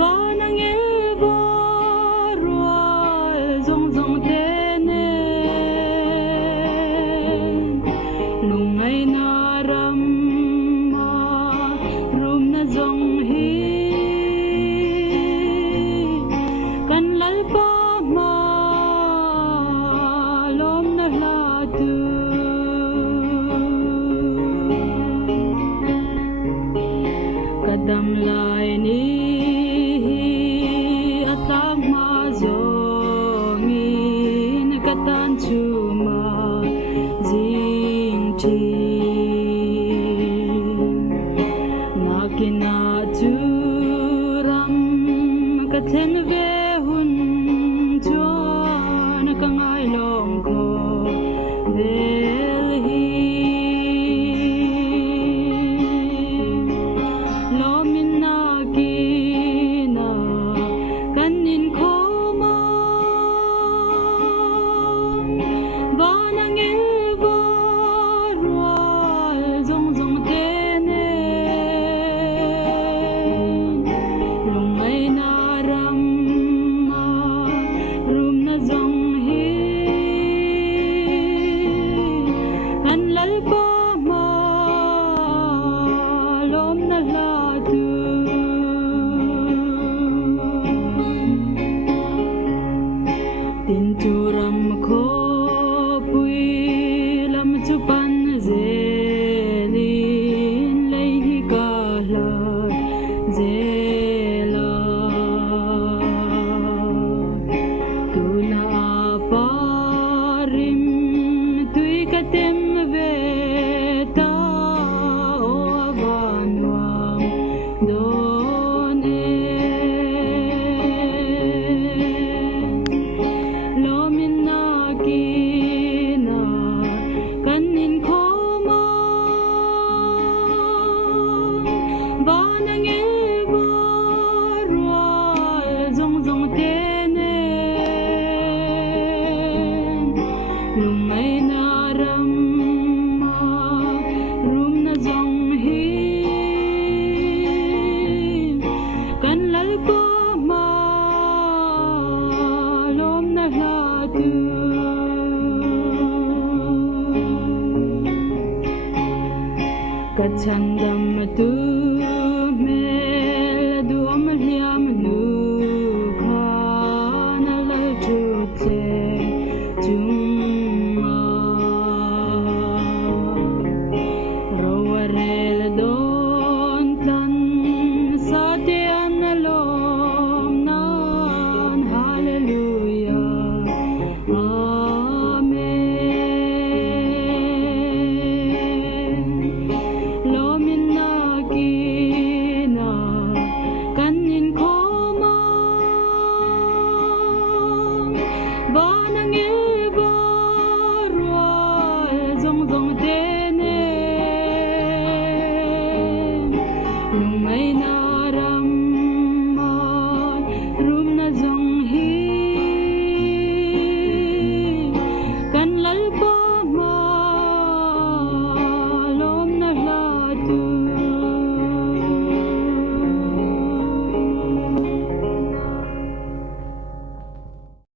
Banang elvarwal zong zong tenen lungay naram ma rum na zong hi kan lalpa ma lom na latu kadam lai ni atag mazongin katan chuma jingchi nakina churam kathen ve hun chuan kangai long ko delhi lomin nakina kanin khoma banang elvarwal zong zong tenen lungay naram ma rum na zong hi kan lalpa ma lom na latu tinturam ko pui lam chupan zelin lei hi ka la zela tuna parim tui katem veta o avanwam done lomin nakina kanin khoma banang